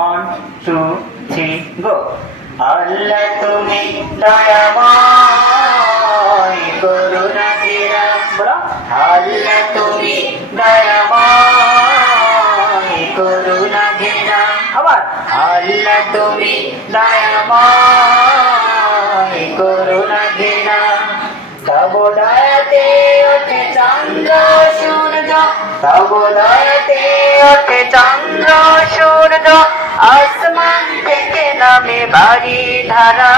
One two three go Allah তুমি দয়াময় করুণা ঘেরা বলো। আল্লাহ তুমি দয়াময় করুণা ঘেরা আবার। আল্লাহ তুমি দয়াময় করুণা ঘেরা তব দয়াতে ওঠে চন্দ্র সূর্য। তব দয়াতে ওঠে চন্দ্র বাড়ি ধারা,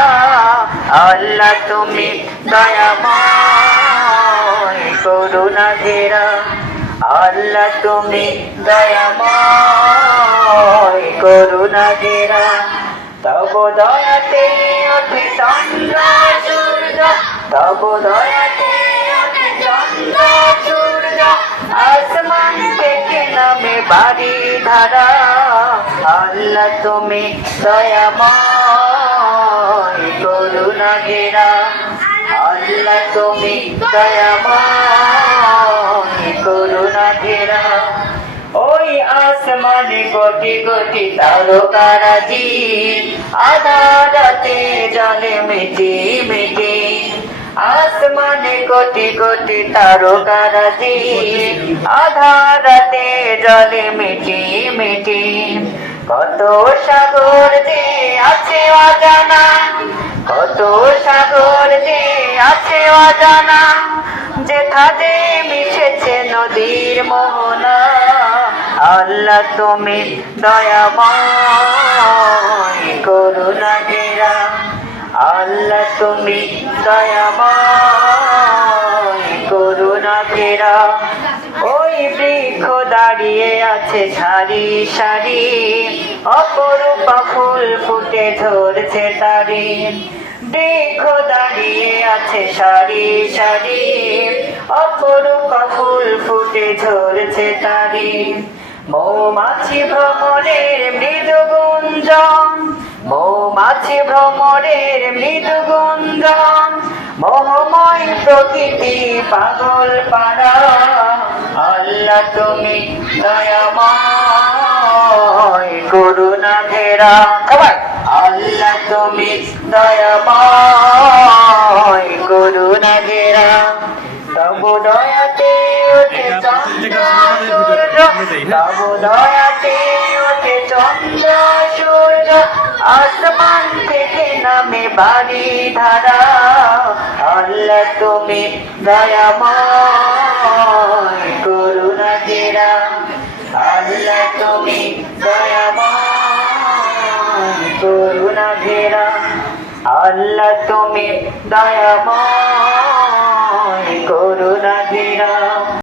আল্লাহ তুমি দয়াময় করুণা ঘেরা। আল্লাহ তুমি দয়াময় করুণা ঘেরা। তব দয়াতে ওঠে চন্দ্র সূর্য, তব দয়াতে ওঠে চন্দ্র সূর্য। আসমান থেকে নামে বাড়ি ধারা। আল্লাহ, তুমি দয়াময় করুণা ঘেরা। আল্লাহ, তুমি দয়াময় করুণা ঘেরা। ওই আসমানে কোটি কোটি তারকারাজি আধা রাতে জলে মিটি মিটি। আসমানে কোটি কোটি তারকারাজি আধা রাতে জলে মিটি মিটি। কত সাগর যে আছে অজানা, কত সাগর যে আছে অজানা যেথা যে মিশেছে নদীর মোহনা। আল্লাহ তুমি দয়াময় করুণা ঘেরা। আল্লাহ তুমি দয়াময় করুণা দাঁড়িয়ে আছে সারি সারি, অপরূপা ফুল ফুটে ধরছে তারি। দেখো দাঁড়িয়ে আছে সারি সারি, অপরূপা ফুল ফুটে ধরছে তারি। মৌমাছি ভ্রমণের মৃদু গুঞ্জন মৌমাছি ভ্রমণের মৃদু গুঞ্জন মোহময় প্রকৃতি পাগল পাড়া। আল্লাহ তুমি দয়াময় করুণা ঘেরা। সবাই। আল্লাহ তুমি দয়াময় করুণা ঘেরা। তব দয়াতে ওঠে চন্দ্র তব দয়াতে ওঠে চন্দ্র সূর্য। আসমান বাড়ি ধারা, আল্লাহ তুমি দয়াময়, করুণা ঘেরা আল্লাহ তুমি দয়াময়, করুণা ঘেরা আল্লাহ তুমি দয়াময়